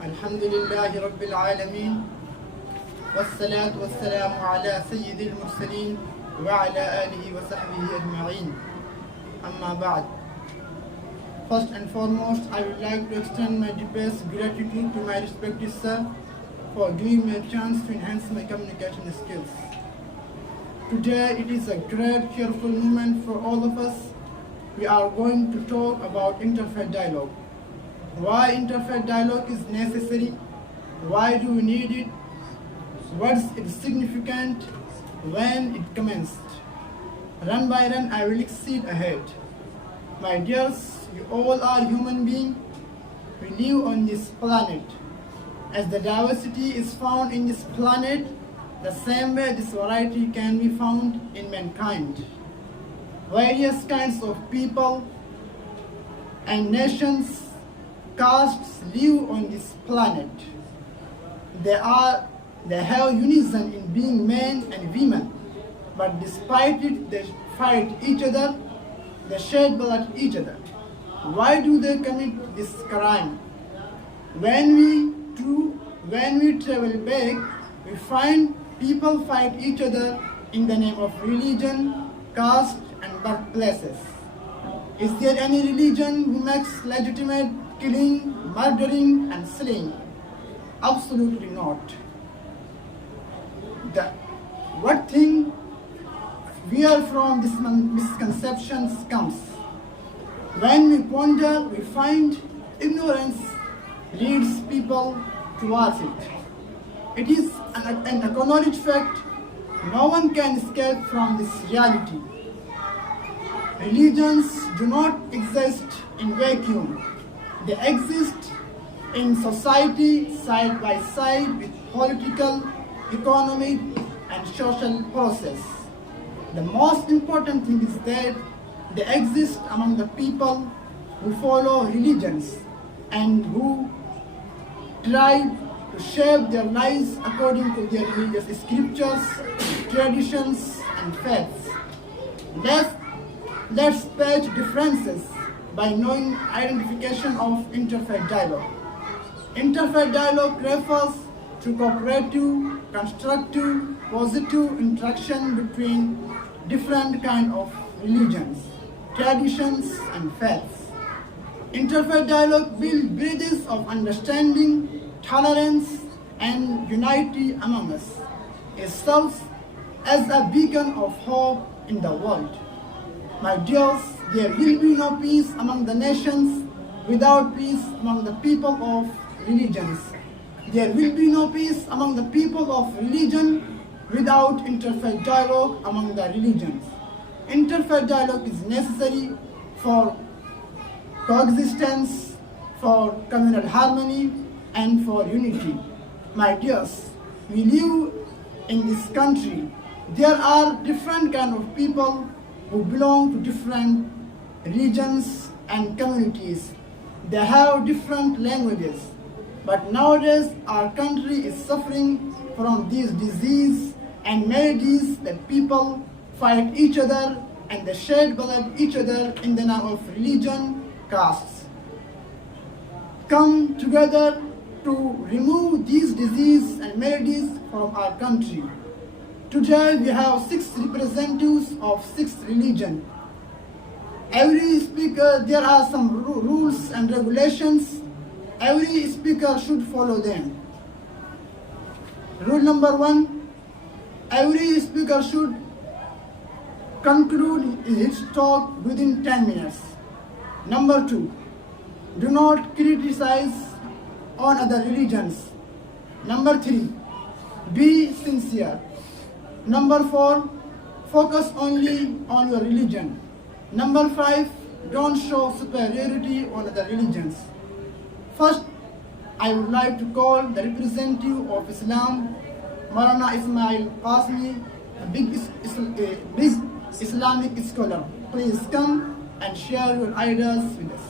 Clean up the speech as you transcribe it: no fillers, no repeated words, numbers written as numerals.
الحمد لله رب العالمين والصلاة والسلام على سيد المرسلين وعلى آله وصحبه أجمعين. أما بعد. First and foremost, I would like to extend my deepest gratitude to my respected sir for giving me a chance to enhance my communication skills. Today it is a great cheerful moment for all of us. We are going to talk about interfaith dialogue. Why interfaith dialogue is necessary? Why do we need it? What's its significance? When it commenced? Run by run, I will exceed ahead. My dears, you all are human beings. We live on this planet. As the diversity is found in this planet, the same way this variety can be found in mankind. Various kinds of people and nations, castes live on this planet. They have unison in being men and women, but despite it, they fight each other, they shed blood each other. Why do they commit this crime? When we travel back, we find people fight each other in the name of religion, caste, and birthplaces. Is there any religion who makes legitimate killing, murdering, and slaying? Absolutely not. What thing where from this misconceptions comes? When we ponder, we find ignorance leads people towards it. It is an acknowledged fact. No one can escape from this reality. Religions do not exist in vacuum. They exist in society side by side with political, economic, and social process. The most important thing is that they exist among the people who follow religions and who try to shape their lives according to their religious scriptures, traditions, and faiths. Let's patch differences by knowing identification of interfaith dialogue. Interfaith dialogue refers to cooperative, constructive, positive interaction between different kinds of religions, traditions, and faiths. Interfaith dialogue builds bridges of understanding, tolerance, and unity among us. It serves as a beacon of hope in the world. My dears, there will be no peace among the nations without peace among the people of religions. There will be no peace among the people of religion without interfaith dialogue among the religions. Interfaith dialogue is necessary for coexistence, for communal harmony, and for unity. My dears, we live in this country. There are different kinds of people who belong to different regions and communities. They have different languages. But nowadays, our country is suffering from this disease and maladies that people fight each other and they shed blood each other in the name of religion, castes. Come together to remove these diseases and maladies from our country. Today we have 6 representatives of 6 religions. Every speaker, there are some rules and regulations. Every speaker should follow them. Rule number 1, every speaker should conclude his talk within 10 minutes. Number 2, do not criticize on other religions. Number 3, be sincere. Number 4, focus only on your religion. Number 5, don't show superiority on other religions. First, I would like to call the representative of Islam, Maulana Ismail Qasmi, a big Islamic scholar. Please come and share your ideas with us.